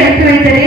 அனுப்பி வைத்தனே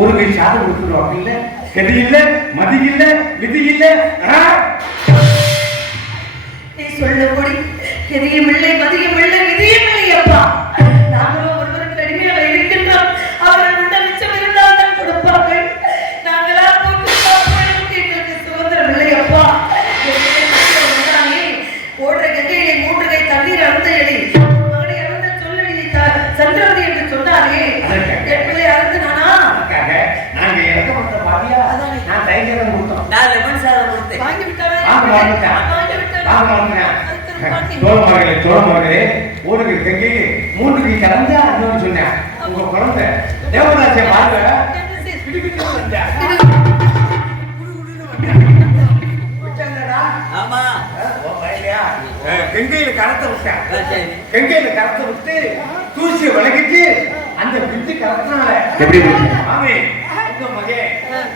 ஒரு கை சாதம் கொடுத்துருவாங்க இல்ல கதி இல்ல மதி இல்ல விதி இல்ல நீ சொல்லபடி கதியும் இல்லை மதியும் இல்லை விதியும் இல்லை அப்பா நாங்களும் ஒருவருக்கு அடிமையாக இருக்கின்றோம் அவர்கள் உண்ட மிச்சம் இருந்தால் தான் கொடுப்பார்கள் நாங்களா போட்டு சாப்பிடுவதற்கு எங்களுக்கு சுதந்திரம் இல்லை அப்பா ஓடுற கங்கையிலே 3 கை தண்ணீர் அறுந்த எலி மகனை அறுந்த சொல்லி சந்திரவதி என்று சொன்னாரே என் பிள்ளை அறுந்து நானா நாங்க இறக்கப்பட்ட பாதியா நான் தைரியம் கொடுத்தோம் நான் லெமன் சாதம் கொடுத்தேன் வாங்கி விட்டாரா தோழமகளே ஒரு கங்கை 3 கை கலந்து அதுன்னு சொன்னேன் உங்க குழந்தை தேவராஜ வாழ்க ஆமா கங்கையில கலத்த விட்டேன் கங்கையில கலத்த விட்டு தூசியை விளக்கிட்டு அந்த பிஞ்சு கலத்தினால எப்படி ஆமே உங்க மகே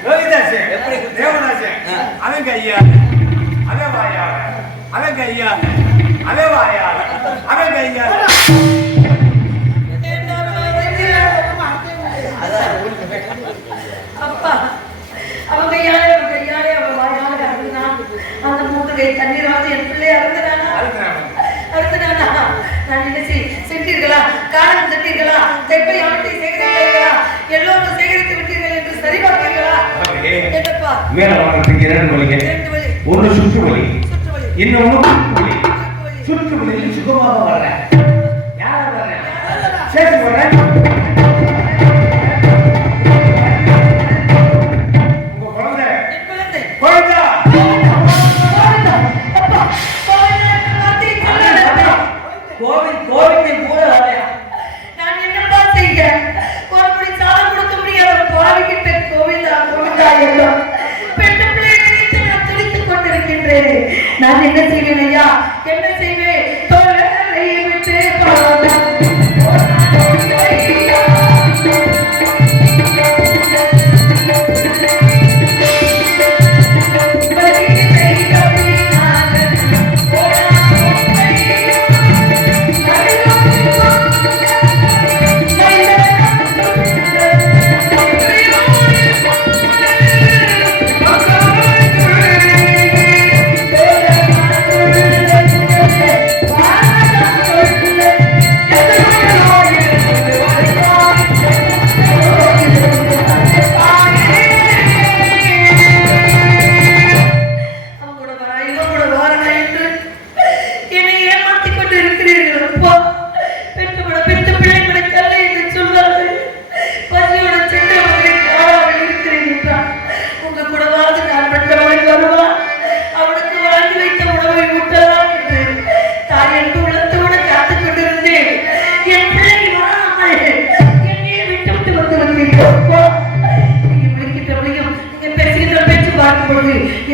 லோகிதாசன் எப்படி தேவராஜன் அவங்க ஐயா அதே வாயா அவங்க ஐயா அதே வாயா அவங்க ஐயா அப்பா அவங்க ஐயாலே அவ வாயால அறுத்துனா அந்த 3 கை தண்ணீர் வந்து என் பிள்ளை அறுத்துனானா நான் என்ன சென்றீர்களா காரணம் சென்றீர்களா தெப்பை ஆட்டி சேகரித்தீர்களா எல்லோரும் சேகரித்து விட்டீர்கள் என்று சரி பார்த்தீர்களா என்னப்பா மேல வாரத்துக்கு 2 வழி ஒன்று சுற்று வழி இன்னொன்று சுற்று வழியில் சுகமாக வர்றேன் யார வர்றேன் சேர்த்து வர்றேன் நான் என்ன செய்வேன் ஐயா என்ன செய்வேன் தோழரை விட்டு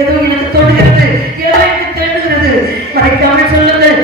ஏதோ எனக்கு தோணுகிறது ஏதோ எனக்கு தேடுகிறது மறைக்காமல் சொல்லுங்கள்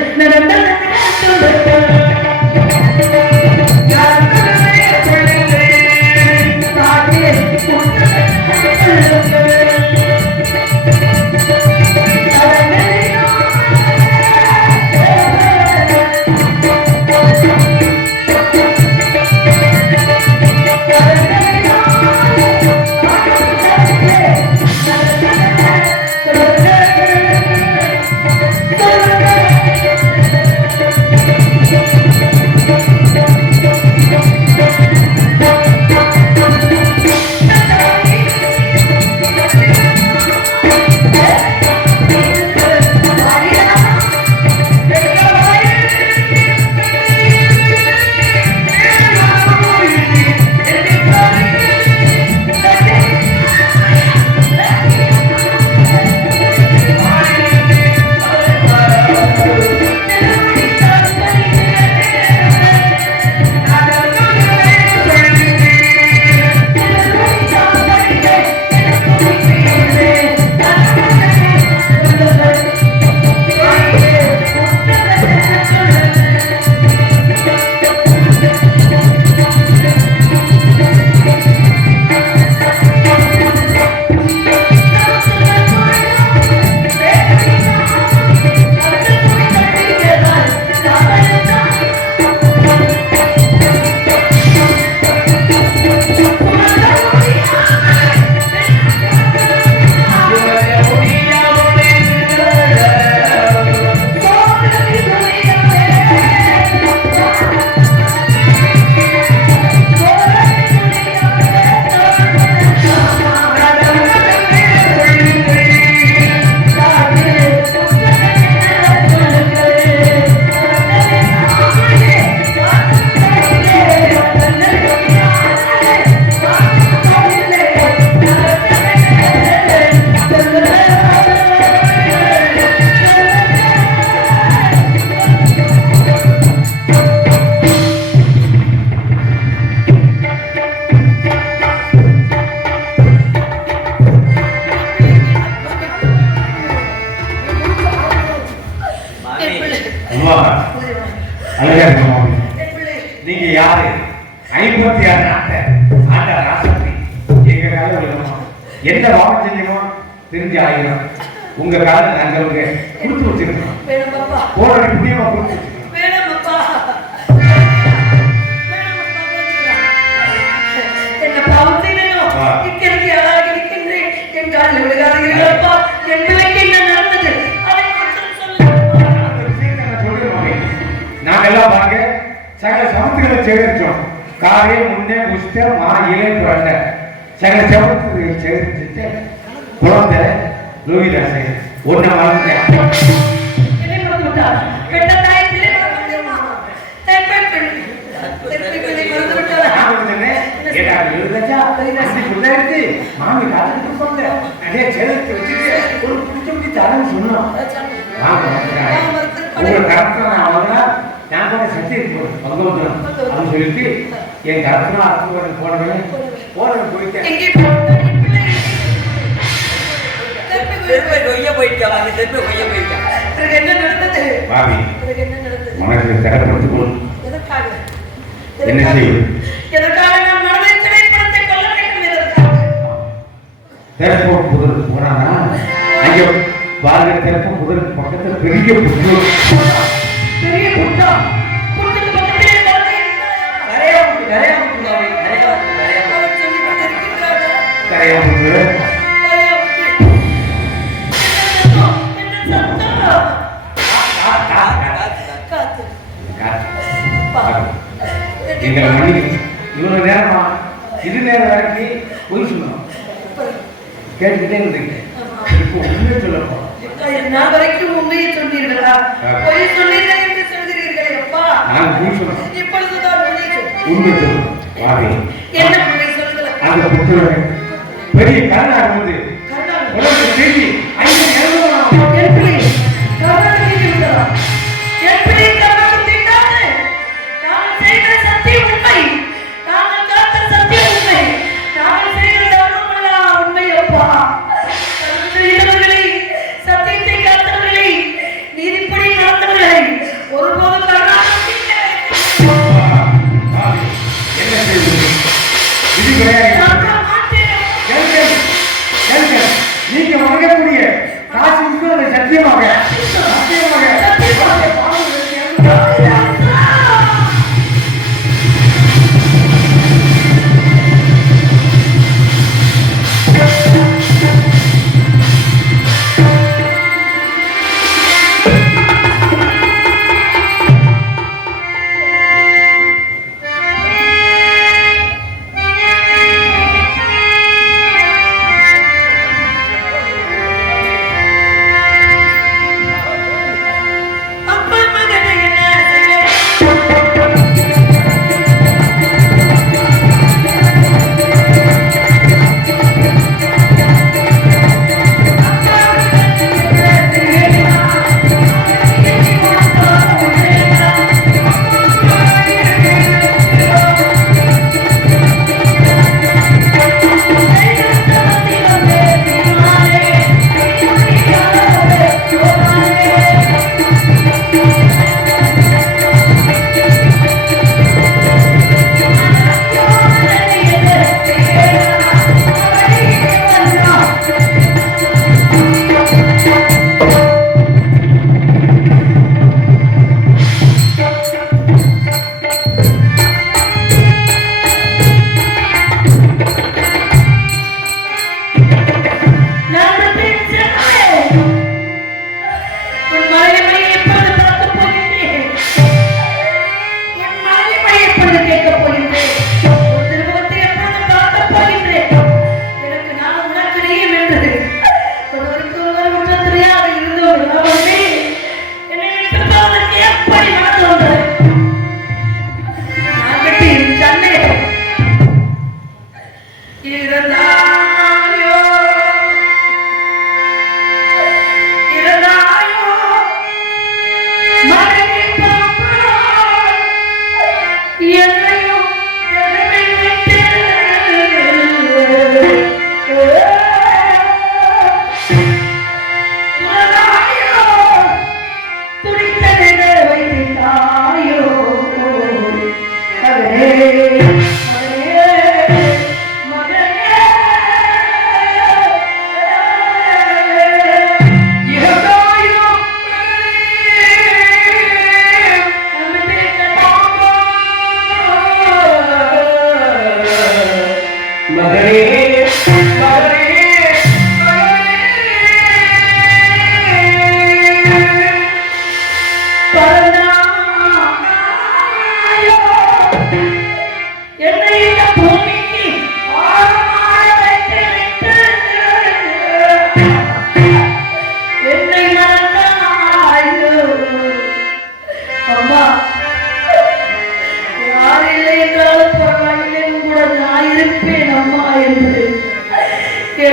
56 நாட்டை ஆண்ட ராசக்தி எங்க கால விழுமா என்ன வாங்க செஞ்சோமோ தெரிஞ்சு ஆயிரும் உங்க கால நாங்க கொடுத்து வச்சிருக்கோம் போற புண்ணியமா கொடுத்து வச்சிருக்கோம் என்ன பாவம் செய்யணும் இக்கரைக்கு அழகாக இருக்கின்றேன் என் காலில் விழுகாதீர்களப்பா என் பிள்ளைக்கு என்ன நடந்தது அதை மட்டும் சொல்லுங்க நாங்கெல்லாம் வாங்க சகல சமத்துகளை சேகரிச்சோம் காரை முன்னே முஷ்ட மா இலை புரண்ட சகல சமத்துகளை சேகரிச்சுட்டு குழந்தை லோகிதாசை ஒன்ன வளர்ந்தேன் பெற்ற தாய் பிள்ளை மறந்துவிடுமா மாமி காலத்துக்கு போங்க நிறைய சேதத்தை வச்சுட்டு ஒரு புடிச்சு தரேன்னு சொன்னோம் உங்க கருத்துல அவங்களா நான் கூட சக்தி இருக்கு பகவந்தனம் அப்படின்னு சொல்லிட்டு என் கருத்துல அர்த்தம் போனவன் போயிட்டேன் மனதில் தரப்படுத்திக் கொள் என்ன செய்யும் திறப்போம் புதருக்கு போனானா அங்கே பாருங்க திறப்போம் புதருக்கு பக்கத்தில் பெரிய புத்தகம் பெரிய புத்தகம் எங்களை மன்னிக்கு இவ்வளவு நேரமா இது நேரம் வரைக்கும் பொய் சொன்னோம் கேட்டுக்கிட்டே இருந்தீங்க இப்போ உண்மையை சொல்லப்போம் நான் வரைக்கும் உண்மையை சொன்னீர்களா பொய் சொன்னீர்கள் என்று சொல்கிறீர்களே அப்பா நான் பொய் சொன்னேன் இப்பொழுதுதான் உண்மை சொல்லுவோம் வாரி என்ன உண்மை சொல்லுங்கள் அந்த புத்தகம் பெரிய கருணாக வந்து உலகத்தை செய்தி ஐந்து எப்படி கருணாக விட்டதா எப்படி கருணாக விட்டானே நான் செய்த சத்தியம் உண்மை நான் காத்த சத்தியம் உண்மை நான் செய்த தர்மமெல்லாம் உண்மை அப்பா சத்தியத்தை காத்தவர்களை நீதிப்படி நடந்தவர்களை ஒருபோதும் கருணாக என்ன செய்வது இது கிடையாது நீங்க வணங்கக்கூடிய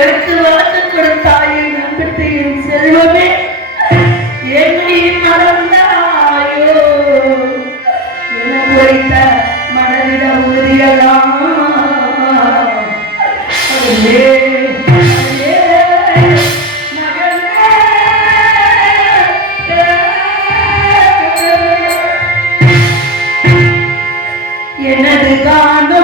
எனக்கு வாக்கு கொடுத்தாயே நம்பிட்டு என் செல்வமே என்னை மறந்தாயோ என குறித்த மனதிட உறுதியெல்லாம் எனது காணோ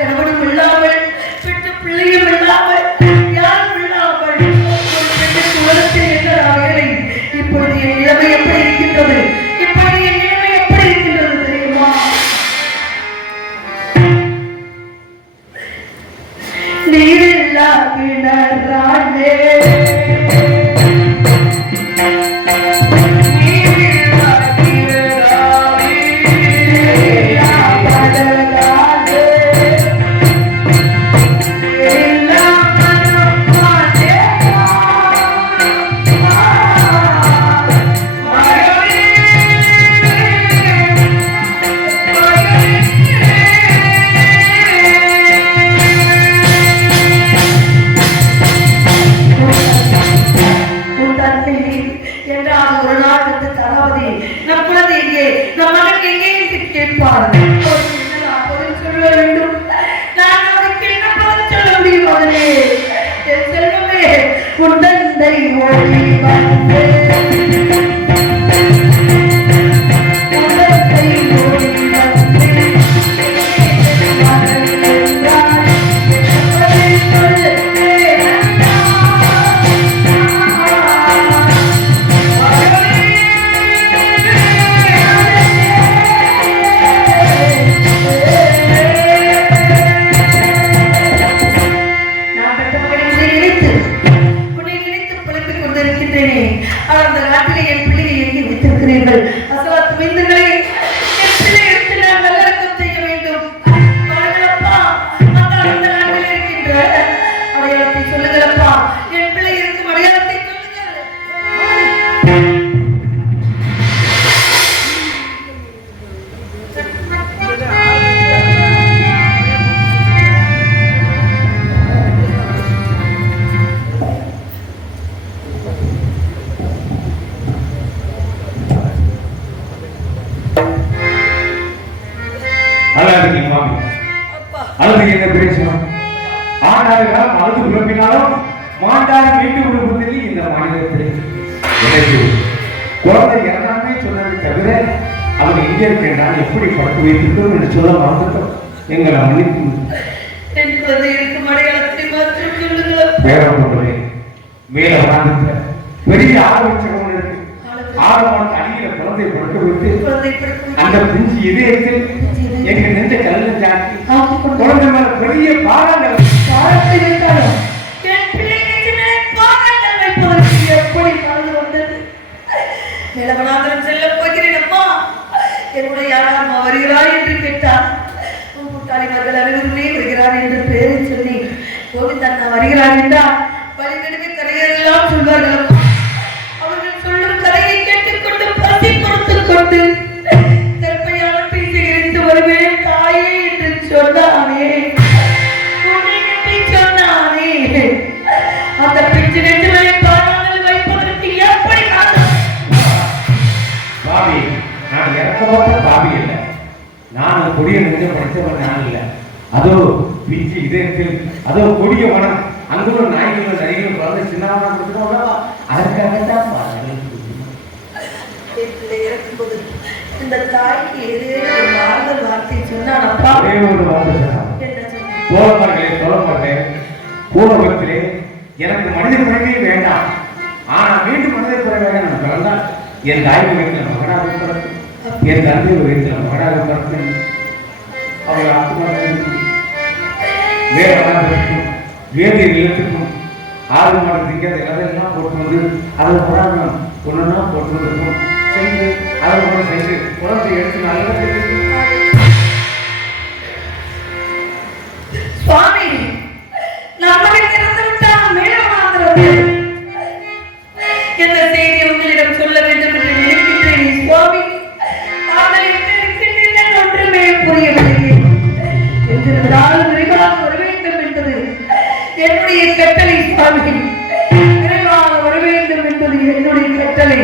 கணவனும் இல்லாமல் பெற்ற பிள்ளையும் இல்லாமல் யாரும் இல்லாமல் நீரில்லா கிணறானே குழந்தை எல்லாமே சொன்னதை தவிர அவன் எங்கே இருக்கின்றான் எப்படி படுத்து வைத்திருக்கிறோம் என்று சொல்ல மறந்துட்டோம். எங்களை மன்னித்து மேல வாழ்ந்து பெரிய ஆரோக்கியம் இருக்கு. ஆழமான அடியில குழந்தை படுக்க வைத்து அந்த பிஞ்சு இதயத்தில் எங்க நெஞ்ச கல்ல ஜாக்கி குழந்தை மேல பெரிய பாரங்கள் எப்படி மறந்து வந்தது? நிலவனாந்தரம் செல்ல போகிறேன் அம்மா. என்னுடைய யாராம் வருகிறார் என்று கேட்டார். கூட்டாளிமார்கள் அனைவருமே வருகிறார் என்று பெயரை சொல்லி கோவிந்தண்ணா வருகிறார் என்றால் வழிநடுவே கரையெல்லாம் சொல்வார்கள். அவர்கள் சொல்லும் கதையை கேட்டுக்கொண்டு பசி பொறுத்துக் கொண்டு கற்பையான பேசுகிறது வருவேன் தாயே என்று சொன்னானே. சொன்னானே அந்த பிஞ்சு நெஞ்சுகளை பாராமல் வைப்பதற்கு எப்படி பாவி? நான் இறக்கப்பட்ட பாவி இல்லை. நான் கொடிய நெஞ்ச படித்தவன் நான் இல்லை. அதோ பிஞ்சு இதயத்தில் அதோ கொடிய மனம் அங்குள்ள நாய்களும் நரிகளும் குழந்தை சின்னவனா கொடுத்துட்டோம்னா அதற்காகத்தான் இறக்கும்போது இந்த தாய்க்கு ஏதேனும் ஒரு ஆறுதல் வார்த்தை சொன்னானப்பா. ஒரே ஒரு வார்த்தை சொன்னான். தோழர்களே தோழப்பட்டேன் பூர்வத்திலே எனக்கு மனித குறைவே வேண்டாம். ஆனா மீண்டும் மனித குறைவாக நான் பிறந்தால் என் தாய் வீட்டில் மகனாக பிறக்கும், என் தந்தை வீட்டில் மகனாக பிறக்கும். அவர்கள் ஆத்மாக்கும் வேதம் வேதிய நிலத்துக்கும் ஆறு மாதத்துக்கு அதெல்லாம் போட்டு வந்து அதை புறாங்க ஒன்றுனா போட்டு வந்துருக்கும் சென்று அதை கூட சென்று குழந்தை எடுத்து நல்ல சுவாமி நம்மளை திறந்து விட்டால் மேலமாகிறது. எந்த செய்தி உங்களிடம் சொல்ல வேண்டும் என்று நினைக்கின்றேன் சுவாமி. தாங்கள் எங்க இருக்கின்றீர்கள் ஒன்றுமே புரியவில்லை. என்றிருந்தால் விரைவாக வர வேண்டும் என்பது என்னுடைய கட்டளை சுவாமி. விரைவாக வர வேண்டும் என்பது என்னுடைய கட்டளை.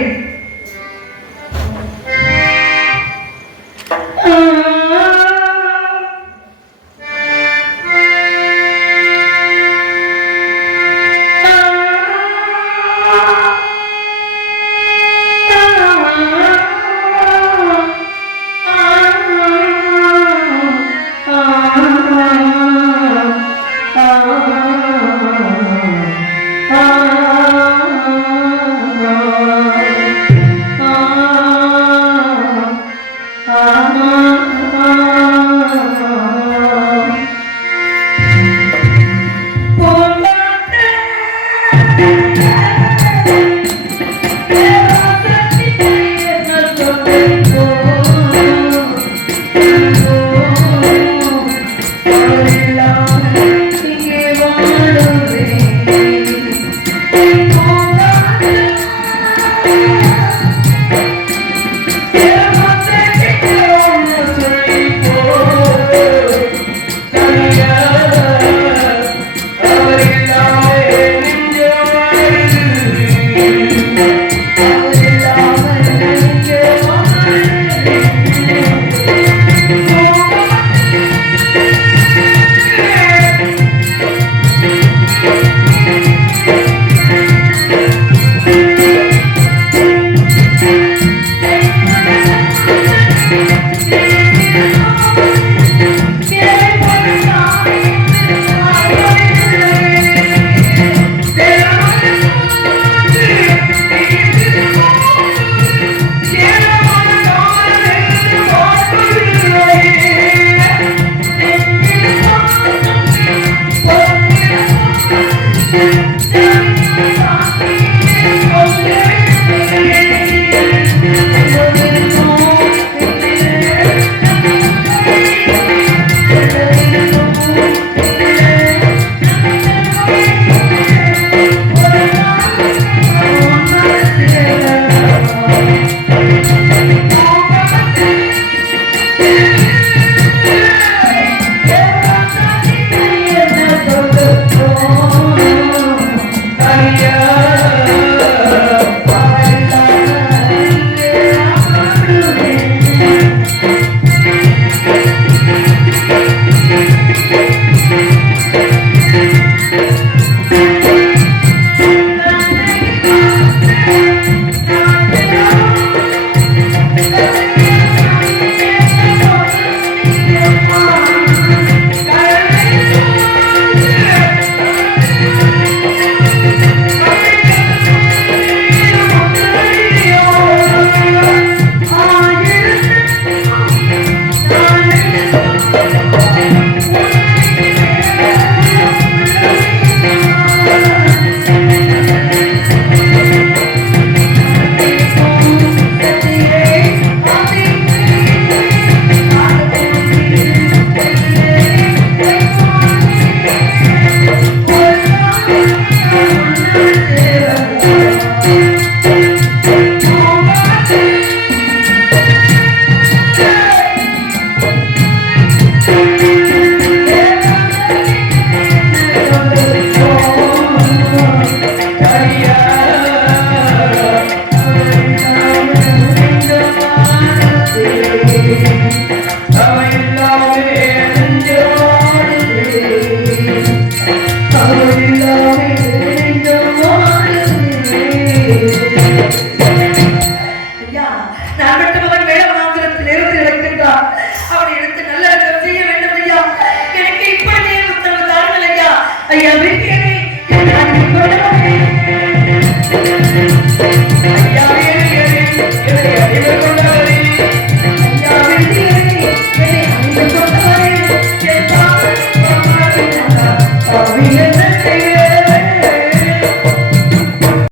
என் வீட்டு